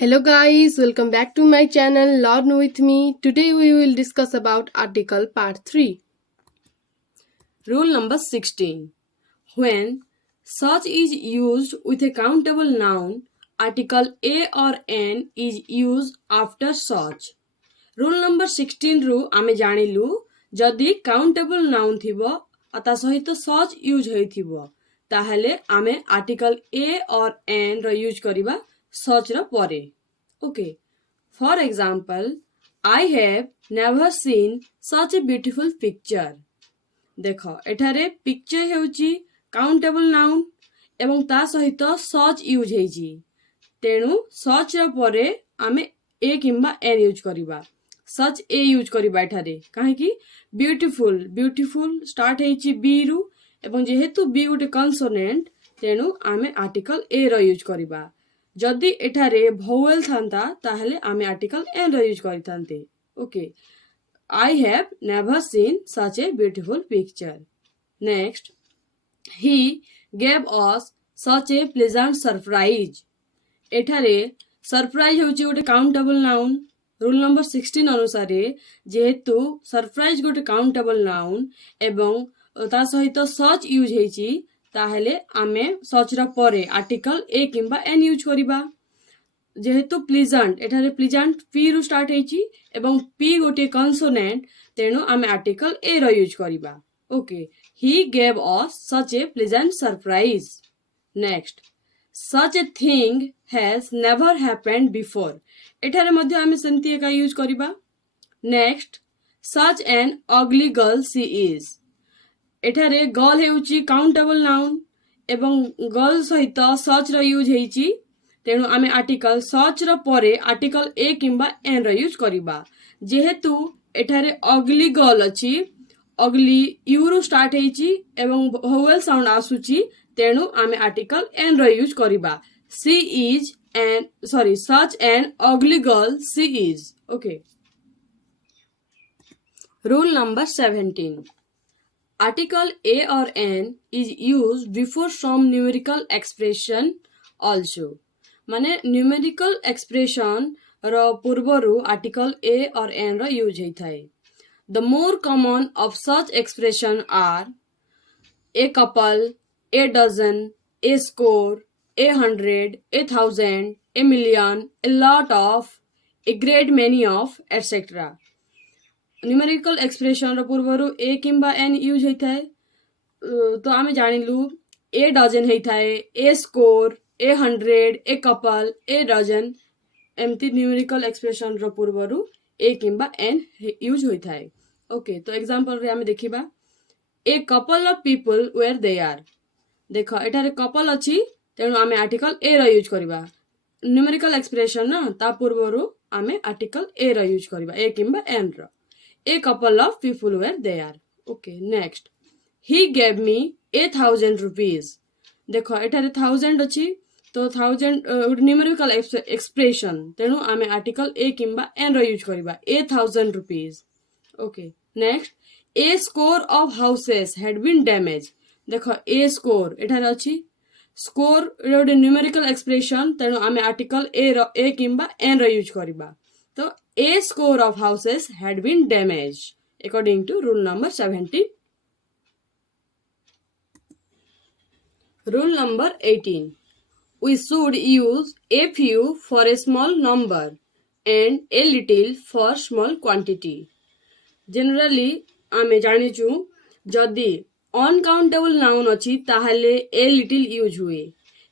Hello guys, welcome back to my channel Learn with me. Today we will discuss about article part 3. Rule number 16. When such is used with a countable noun, article a or n is used after such. Rule number 16 ରୁ ଆମେ ଜାଣିଲୁ ଯଦି countable noun ଥିବ ଆଉ ତା ସହିତ such use ହୋଇଥିବ ତାହେଲେ ଆମେ article a or n ର ୟୁଜ୍ କରିବା such ର ପରେ. Okay. For example, I have never seen such a beautiful picture. ଦେଖ ଏଠାରେ ପିକ୍ଚର ହେଉଛି କାଉଣ୍ଟେବଲ୍ ନାଉନ୍ ଏବଂ ତା ସହିତ ସଚ୍ ୟୁଜ୍ ହେଇଛି ତେଣୁ ସଚ୍ ର ପରେ ଆମେ ଏ କିମ୍ବା ଏନ୍ ୟୁଜ୍ କରିବା ସଚ୍ ଏ ୟୁଜ୍ କରିବା ଏଠାରେ କାହିଁକି ବ୍ୟୁଟିଫୁଲ୍ ଷ୍ଟାର୍ଟ ହେଇଛି ବି ରୁ ଏବଂ ଯେହେତୁ ବି ଗୋଟେ କନସୋନେଣ୍ଟ ତେଣୁ ଆମେ ଆର୍ଟିକଲ ଏ ର ୟୁଜ୍ କରିବା ଯଦି ଏଠାରେ ଭୋୱେଲ୍ ଥାନ୍ତା ତାହେଲେ ଆମେ ଆର୍ଟିକଲ ଏନ୍ ର ୟୁଜ୍ କରିଥାନ୍ତେ. Okay. I have never seen such a beautiful picture. Next, he gave us such a pleasant surprise. ଏଠାରେ ସରପ୍ରାଇଜ ହେଉଛି ଗୋଟେ କାଉଣ୍ଟେବଲ୍ ନାଉନ୍. ରୁଲ୍ ନମ୍ବର 16 ଅନୁସାରେ ଯେହେତୁ ସରପ୍ରାଇଜ ଗୋଟେ କାଉଣ୍ଟେବଲ୍ ନାଉନ୍ ଏବଂ ତା ସହିତ ସଚ୍ ୟୁଜ୍ ହେଇଛି ତାହେଲେ ଆମେ ସଚ୍ ର ପରେ ଆର୍ଟିକଲ ଏ କିମ୍ବା ଏନ୍ ୟୁଜ୍ କରିବା. ଯେହେତୁ ପ୍ଲିଜାଣ୍ଟ ଏଠାରେ ପ୍ଲିଜାଣ୍ଟ ପି ରୁ ଷ୍ଟାର୍ଟ ହେଇଛି ଏବଂ ପି ଗୋଟିଏ କନସୋନେଣ୍ଟ ତେଣୁ ଆମେ ଆର୍ଟିକଲ ଏ ର ୟୁଜ୍ କରିବା. Okay. He gave us such a pleasant surprise. Next, such a thing has never happened before. ଏଠାରେ ମଧ୍ୟ ଆମେ ସେମିତି ଏକା ୟୁଜ୍ କରିବା. Next, such an ugly girl she is. ଏଠାରେ ଗର୍ଲ ହେଉଛି କାଉଣ୍ଟେବଲ୍ ନାଉନ୍ ଏବଂ ଗର୍ଲ ସହିତ ସଚ୍ ର ୟୁଜ୍ ହେଇଛି ତେଣୁ ଆମେ ଆର୍ଟିକଲ ସଚ୍ ର ପରେ ଆର୍ଟିକଲ ଏ କିମ୍ବା ଏନ୍ ର ୟୁଜ୍ କରିବା. ଯେହେତୁ ଏଠାରେ ଅଗ୍ଲି ଗର୍ଲ ଅଛି ଅଗ୍ଲି ୟୁ ରୁ ଷ୍ଟାର୍ଟ ହେଇଛି ଏବଂ ଭୋୱେଲ୍ ସାଉଣ୍ଡ ଆସୁଛି ତେଣୁ ଆମେ ଆର୍ଟିକଲ ଏନ୍ ର ୟୁଜ୍ କରିବା. C is such an ugly girl she is. Okay. Rule number 17. Article a or n is used before some numerical expression also. ମାନେ ନ୍ୟୁମେରିକାଲ ଏକ୍ସପ୍ରେସନ୍ ର ପୂର୍ବରୁ ଆର୍ଟିକଲ ଏ ଅର୍ ଏନ୍ ର ୟୁଜ୍ ହେଇଥାଏ. The more common of such expression are a couple, a dozen, a score, a hundred, a thousand, a million, a lot of, a great many of, etc. Numerical expression ର ପୂର୍ବରୁ ଏ କିମ୍ବା N use ହେଇଥାଏ ତ ଆମେ ଜାଣିଲୁ a dozen ହେଇଥାଏ a score a 100 a couple a dozen एमती numerical expression रो पूर्वरु ए किंबा एन यूज होइथाय. ओके. तो एग्जांपल रे हम देखिबा a couple of people where they are. देखो एटारे कपल अछि तेनु आमे आर्टिकल ए रो यूज करबा. न्यूमेरिकल एक्सप्रेशन ना ता पूर्वरु आमे आर्टिकल ए रो यूज करबा ए किंबा एन रो. A couple of people where they are. Okay. Next, he gave me 1000 rupees. देखो एटारे 1000 अछि तो 1000 न्यूमेरिकल एक्सप्रेशन तेणु आमे आर्टिकल ए किंबा एन रो यूज करबा 1000 rupees. Okay. Next, a score of houses had been damage. देखो ए स्कोर एठारे अछि स्कोर रे न्यूमेरिकल एक्सप्रेशन तेणु आमे आर्टिकल ए किंबा एन रो यूज करबा. तो a score of houses had been damage according to rule number 17. Rule number 18. We should use a few for a small number and a little for small quantity. Generally आमे जानिचु जदि uncountable noun अछि ताहले a little use हुए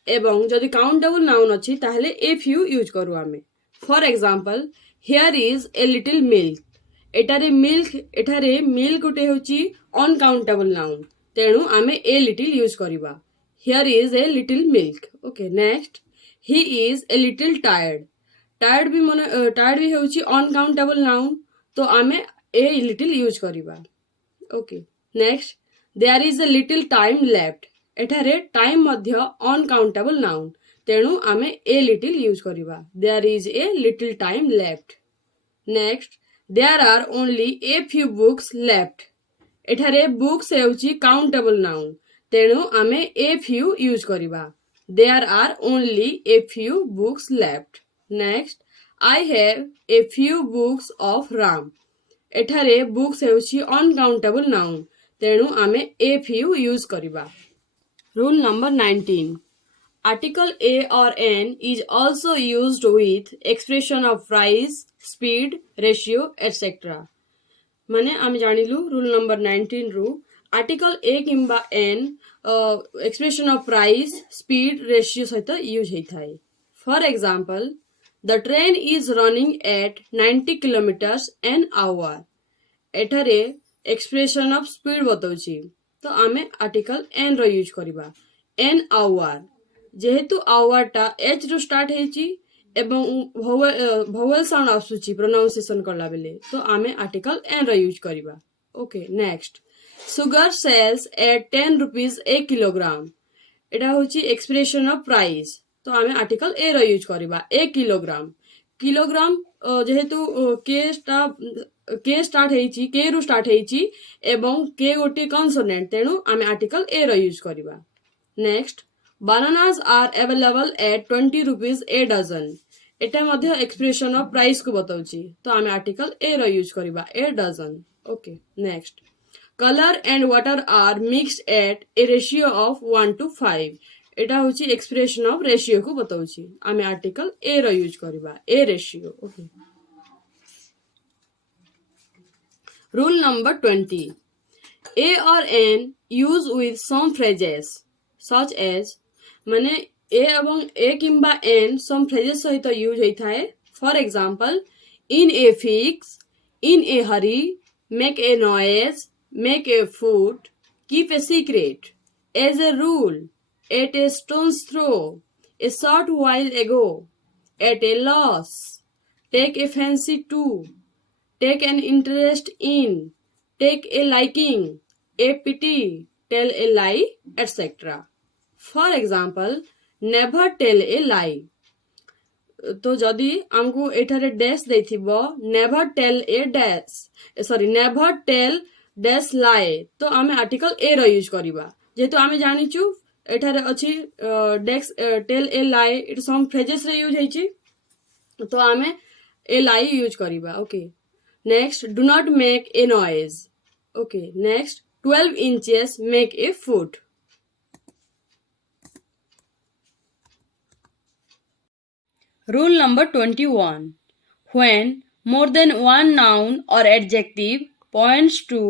एवं जदि countable noun अछि ताहले a few use करू आमे. For example, here is a little milk. एटारे मिल्क गोटे होची अनकाउंटेबल नाउन तेणु आमे a little यूज करिबा. Here is a little milk. Okay. Next, he is a little tired. Tired भी होची uncountable noun तो आमे a little यूज करिबा. Okay. Next, there is a little time left. एठारे time मध्य uncountable noun तेणु आमे a little use करिबा. There is a little time left. Next, there are only a few books left. एठारे books होची countable noun तेणु आमे a few use करिबा. There are only a few books left. Next I have a few books of Ram एठारे books हेउछि uncountable noun तेणु आमे a few use करिबा रूल नंबर 19 आर्टिकल ए और an is also used with expression of price speed ratio etc माने आम जानिलु rule number 19 रु article a किंबा an expression of price speed ratio सहित यूज होता है for example the train is running at 90 kilometres an hour एठारे expression of speed बताउछि तो आमे आर्टिकल एन रो यूज करिबा एन आवर जेहेतु आवर टा एच रु स्टार्ट हेछि एवं भोवेल साउंड आसुछि प्रोनाउंसिएशन करला बेले तो आमे आर्टिकल एन रो यूज करिबा okay next sugar sells at 10 rupees a kilogram एटा होछि एक्सप्रेशन ऑफ प्राइस तो आमे आर्टिकल ए रो यूज करिबा ए किलोग्राम किलोग्राम जेहेतु के स्टार्ट हेछि के रु स्टार्ट हेछि एवं के गोटे कॉन्सोनेंट तेणु आमे आर्टिकल ए रो यूज करिबा next bananas are available at 20 rupees a dozen Etah Madhya expression of price को बताउछि तो आमे आर्टिकल ए रो यूज करिबा a dozen okay next colour and water are mixed at a ratio of 1:5 एटा होछि expression of ratio को बताउछि आमे article a रो यूज करिबा a ratio okay rule number 20 a और an use with some phrases such as माने a एवं a किंबा एन सम फ्रेजेस सहित यूज होता है for example in a fix in a hurry make a noise make a food keep a secret as a rule at a stones throw a short while ago at a loss take a fancy to take an interest in take a liking a pity tell a lie etc for example never tell a lie तो जदि आमको एठारे dash देथिबो never tell a dash sorry never tell dash lie तो आमे article a रो use करिबा जेतु आमे जानिचु एठारे अछि dash tell a lie it some phrases रे यूज हेछि तो आमे ए लाई यूज करिबा okay next do not make a noise okay next 12 inches make a foot Rule number 21. When more than one noun or adjective points to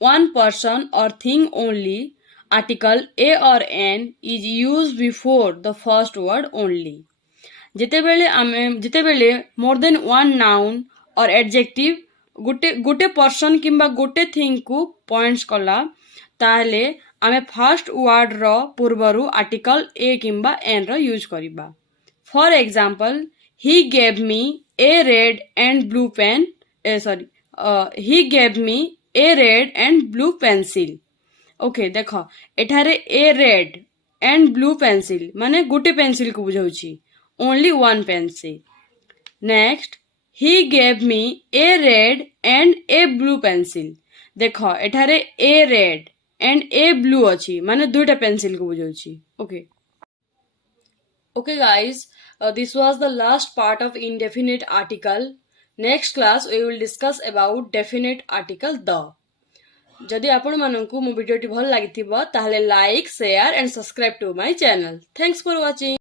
one person or thing only, article A or N is used before the first word only. ଯେତେବେଳେ more than one noun or adjective गोटे person किंबा गोटे thing को points कला ताहले आमे first word row पूर्वरु article a किंबा an रो यूज करिबा For example, he gave me a red and blue pen. He gave me a red and blue pencil. Okay, देखो एठारे a red and blue pencil माने गोटे pencil को बुझाउछि only one pencil. Next, he gave me a red and a blue pencil. देखो एठारे a red and a blue अछि माने दुटा पेंसिल को बुझाउछि okay. Okay guys, this was the last part of indefinite article. Next class we will discuss about definite article the. जदि आपण माननकु मो video T भल लागिथिबो ताहले like share and subscribe to my channel. Thanks for watching.